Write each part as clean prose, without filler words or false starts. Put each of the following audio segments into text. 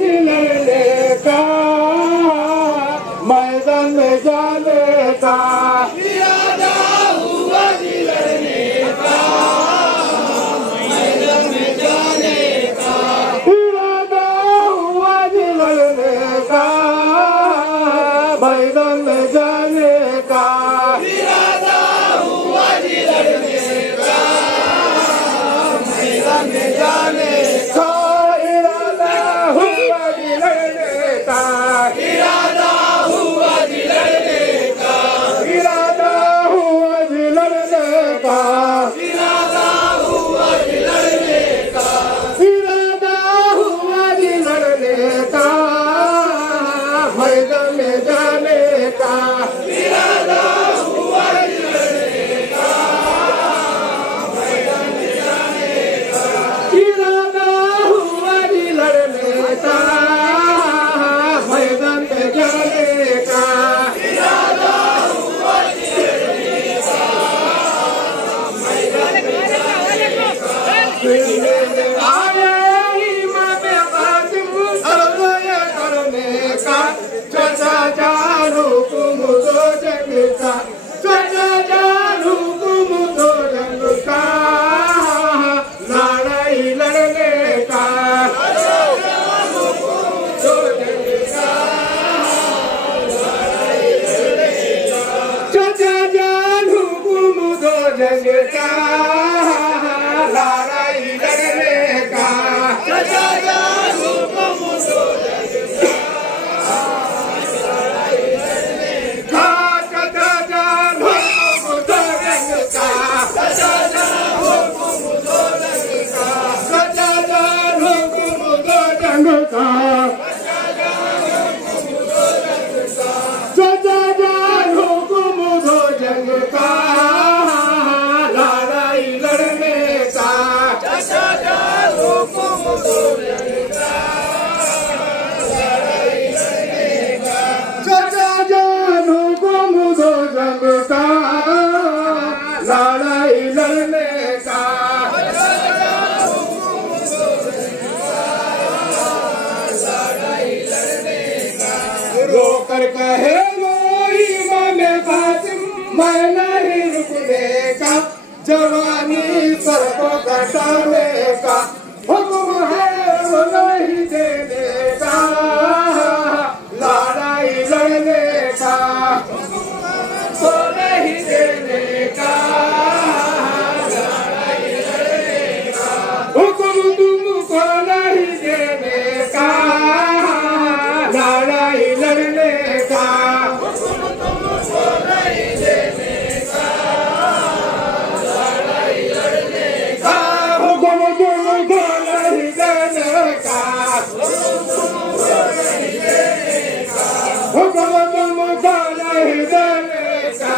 लड़ने का, मैदान में जाने का इरादा हुआ जी लड़ने का, मैदान में जाने का इरादा हुआ जी लड़ने का, मैदान में जाने का इरादा हुआ जी लड़ने का, मैदान में जाने का इरादा हुआ जी लड़ने का, इरादा हुआ जी लड़ने का, इरादा हुआ जी लड़ने का, इरादा हुआ जी लड़ने का, इरादा हुआ जी लड़ने का, मैदान में जाने का इरादा हुआ जी लड़ने का, मैदान में जाने का इरादा हुआ जी लड़ने का, मैदान में जाने का इरादा हुआ जी लड़ने का, मैदान में जाने का आए इमाम कासिम अरज़ करने का, चाचा जान हुकुम दो जंग का, चाचा जान हुकुम दो जंग का, लड़ाई लड़ने का दो जंग का, लड़ाई लड़ने का, चाचा जान हुकुम दो जंग का, लड़ाई लड़ने का, चाचा जान हुकुम दो जंग का, चाचा जान हुकुम दो जंग का, चाचा जान हुकुम दो जंग का, चाचा जान हुकुम दो जंग का, चाचा जान हुकुम दो जंग का, लड़ाई लड़ने का, चाचा जान हुकुम दो जंग का, लड़ाई लड़ने का, चाचा जान हुकुम दो जंग का, लड़ाई लड़ने का, रोकर कहे वो इमाम कासिम मैं नहीं रुकने का, जवानी सर को घटाने का, हुक्म है वो नहीं देने का, लड़ाई लड़ने का वो नहीं देने का, लड़ाई लड़ने का, हुक्म तुमको नहीं देने का, लड़ाई लड़ने का, हुक्म तुमको नहीं देने का, लड़ाई लड़ने का, हुक्म तुमको नहीं देने का, हुक्म तुमको नहीं देने का, हुक्म तुमको नहीं देने का,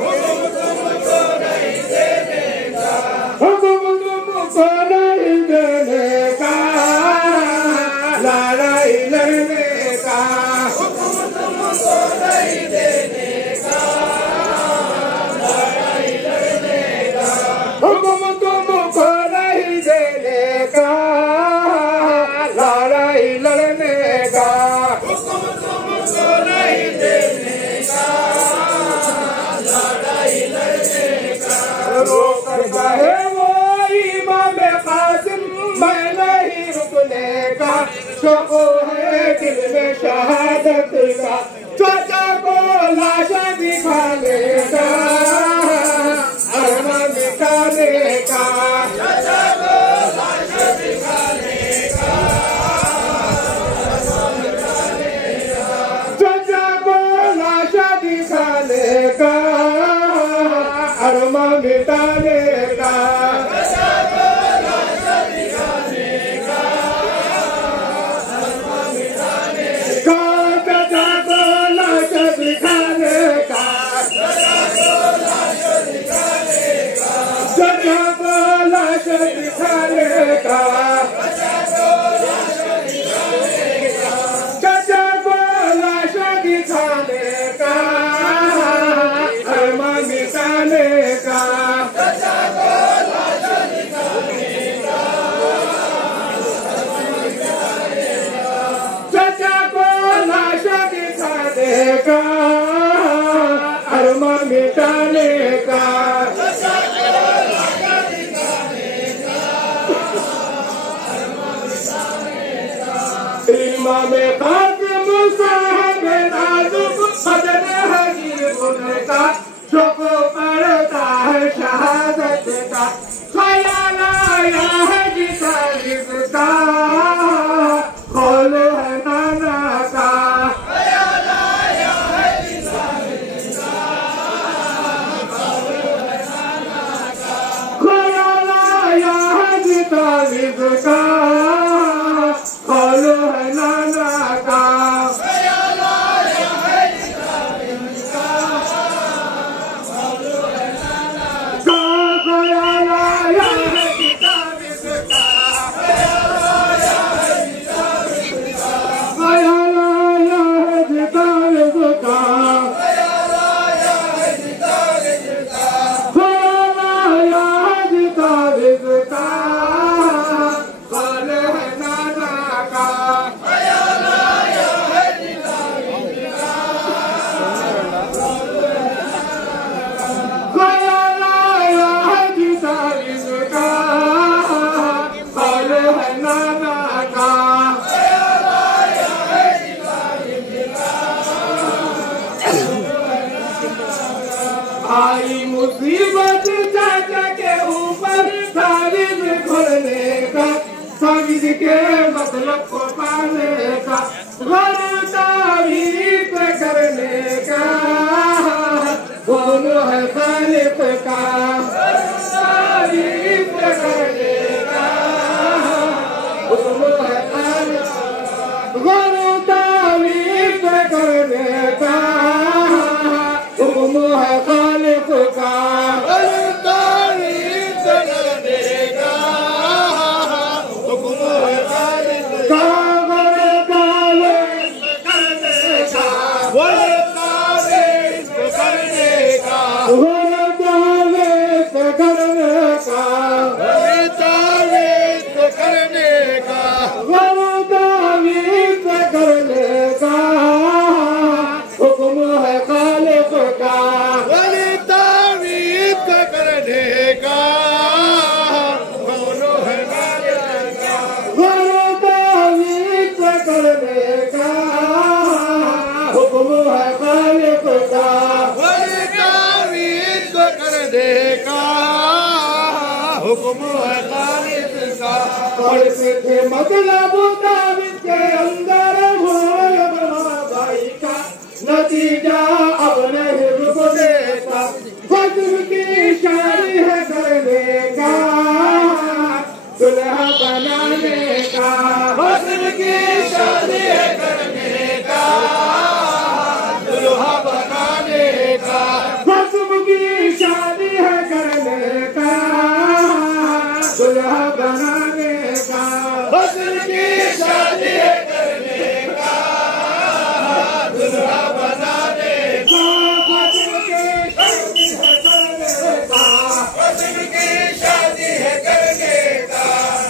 हुक्म तुमको नहीं देने का, हुक्म तुमको नहीं देने का, लड़ाई लड़ने का, हुक्म तुमको नहीं देने का, लड़ाई लड़ने का, हुक्म तुमको नहीं देने का, लड़ाई लड़ने का, हुक्म तुमको नहीं देने का, लड़ाई लड़ने का, रोकर कहे वो इमाम कासिम मैं नहीं रुकने का, शौक़ है दिल में शहादत का, चाचा को लाशा दिखाने का, अरमा दिखाने का, चाचा को लाशा दिखाने का, चाचा को लाशा दिखाने का, अरमा मिटाने का, चाचा को लाशा दिखाने का, अरमा मिटाने का, चाचा को लाशा दिखाने का, चाचा को लाशा दिखाने का, चाचा को लाशा दिखाने का, चाचा को लाशा दिखाने का, अरमा मिटाने का, चाचा को लाशा दिखाने का, का, अरमा मिटाने का, इमाम कासिम साहब नाजुक बदन हकीर उनका, शोको पड़ता है शहादत का, ख्याल आया है जिसा जिसका, कौल है नाना का, ख्याल आया है जिसा जिसका, कौल है नाना का, ख्याल आया है जिसा जिसका, कौल है नाना का, ख्याल आया है जिसा जिसका, कौल है नाना का, ख्याल आया है जिसा जिसका, ख्याल आया है जिसा जिसका, ख्याल आया है जिसा जिसका, ख्याल आया है जिसा जिसका, ख्याल आया है जिसा जिसका, कौल है नाना का, ख्याल आया है जिसा जिसका, ख्याल आया है जिसा जिसका, कौल है नाना का, ख्याल आया है जिसा जिसका, आई मुसीबत चाचा के ऊपर तारीफ खोलने का, साजिद के मतलब को पाने का, गौर तारीफ करने का, दोनों है खालिक का, तारीफ करने का, दोनों है खालिक का, गौर तारीफ करने का, दोनों है खालिक का, गौर तारीफ करने का, मतलब के अंदर भाई का नतीजा अब नहीं रुक देता, फजल की शादी है करने का, दुल्हा बनाने का, फजल की शादी है करने का, दुल्हा बनाने का, फजल की शादी है करने का, दुल्हा बनाने का, फजल की शादी है करने का, दुल्हा बनाने का, फजल की शादी है करने का,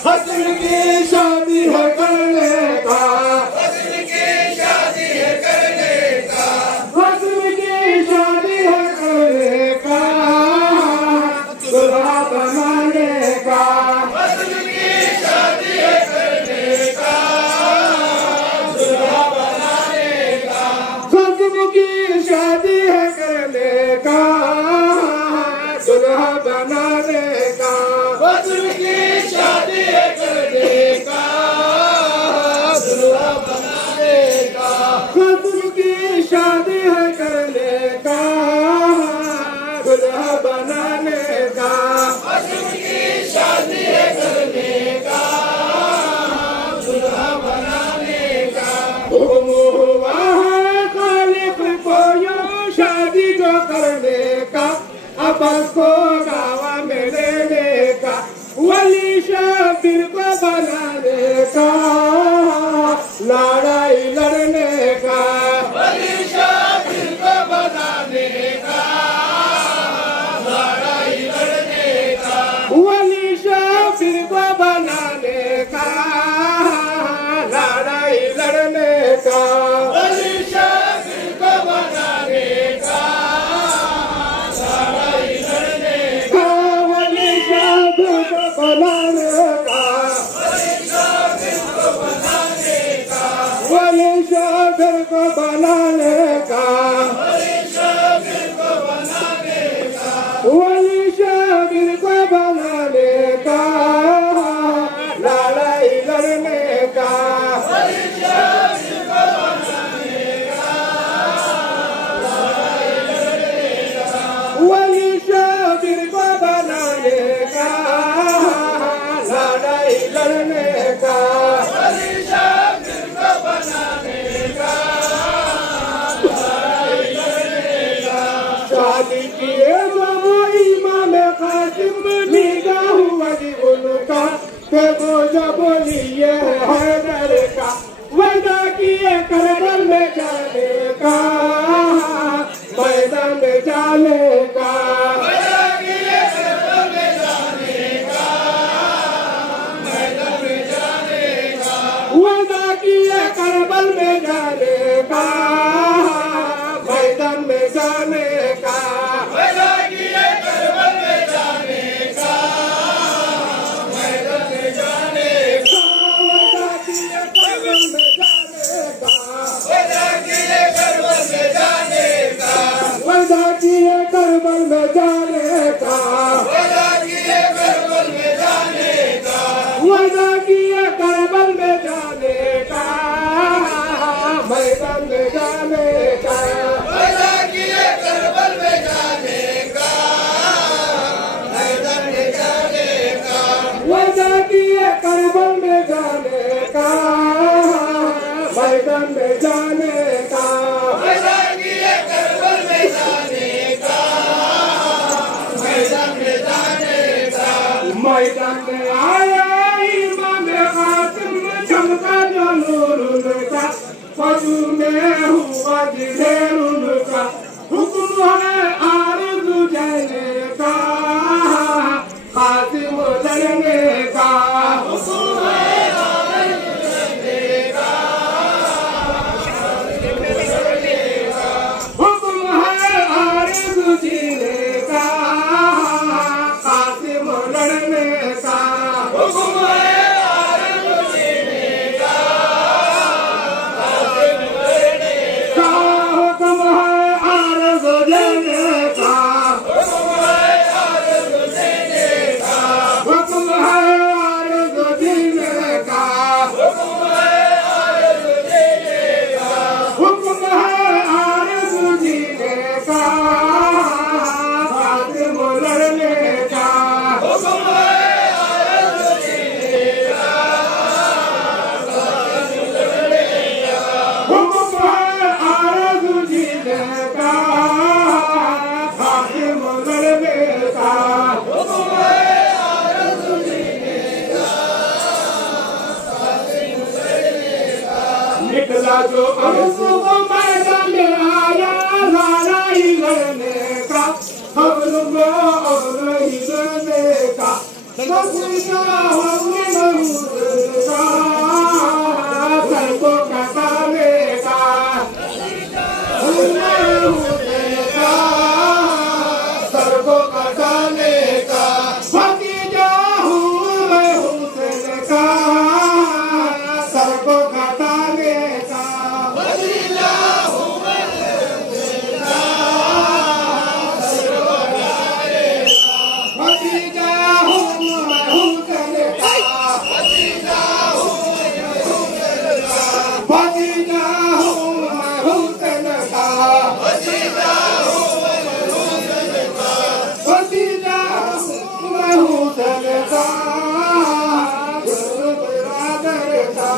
फजल की शादी है करने का, फजल की शादी है करने का, फजल की शादी है करने का, दुल्हा बनाने का, फजल की शादी है करने का, दुल्हा बनाने का, फजल की शादी है करने का, दुल्हा बनाने का, फजल की शादी है करने का, दुल्हा बनाने का, फजल की शादी है करने का, दुल्हा बनाने का, फजल की शादी है करने का, दुल्हा बनाने का, हुक्म हुआ है खालिक को यूं शादी जो करने का, अब्बास को गावा में लेने का, वली शाबिर को बनाने का, लड़ाई लड़ने का, वली शाबिर को बनाने का, लड़ाई लड़ने का, वली शाबिर को बनाने का, लड़ाई लड़ने का, वली शाबिर को वली शागिर को बनाने का, वली शागिर को बनाने का, वली शागिर को बनाने का, लड़ाई लड़ने का, वली शागिर को बनाने का, लड़ाई लड़ने का, वली शागिर को बनाने का, लड़ाई लड़ने का, वली शागिर को बनाने का, लड़ाई लड़ने का। शादी किए बाबू इमाम कासिम निगाह हुआ जी उनका, के बोझा बोलिए हैदर का, वदा किए करबल में जाने का, मैदान में जाने का, वदा किए करबल में जाने का, मैदान में जाने का, वदा किए करबल में जाने का, मैदान में जाने का, वदा किए करबल में जाने का, मैदान में जाने का, वदा किए करबल में जाने का, वदा किए करबल में जाने का, वदा किए करबल में जाने का, वदा किए करबल में जाने का, वदा किए करबल में जाने का, मैदान में जाने का, वदा किए करबल में जाने का, मैदान में जाने का, वदा किए करबल में जाने का, मैदान में जाने का, वदा किए करबल में जाने का, मैदान में जाने का। मैदान में आया इमाम कासिम चमका जो नूर उनका, फजू में हुआ जिधर उनका, हुक्म है आरज़ू जाने का, कासिम लड़ने का, हुक्म है आरज़ू जाने का, हुक्म है आरज़ू जीने का, कासिम लड़ने का, हुक्म है आरज़ू जीने का, कासिम लड़ने का, हुक्म है आरज़ू देने का, हुक्म है आरज़ू देने का, हुक्म है आरज़ू जीने का, हुक्म है आरज़ू देने का, हुक्म है आरज़ू जीने का, कासिम लड़ने का, हुक्म है आरज़ू जीने का, कासिम लड़ने का, हुक्म है आरज़ू जीने का, कासिम लड़ने का, हुक्म है आरज़ू जीने का, कासिम लड़ने का। निकला जो अरज़ू को मैदान में आया, लड़ाई लड़ने का, खबर को नहीं देने का, नसीबा हमने नहीं देगा, सर को कटाने का, हमने नहीं देगा, सर को कटाने का, भतीजा हूँ मैं हुसैन का, सर को कटाने का, भतीजा हूँ मैं हुसैन का, सर को कटाने का, भतीजा हूँ मैं हुसैन का, भतीजा हूँ मैं हुसैन का, भतीजा हूँ मैं हुसैन का, भतीजा हूँ मैं हुसैन का, भतीजा हूँ मैं हुसैन का, बिरादर का।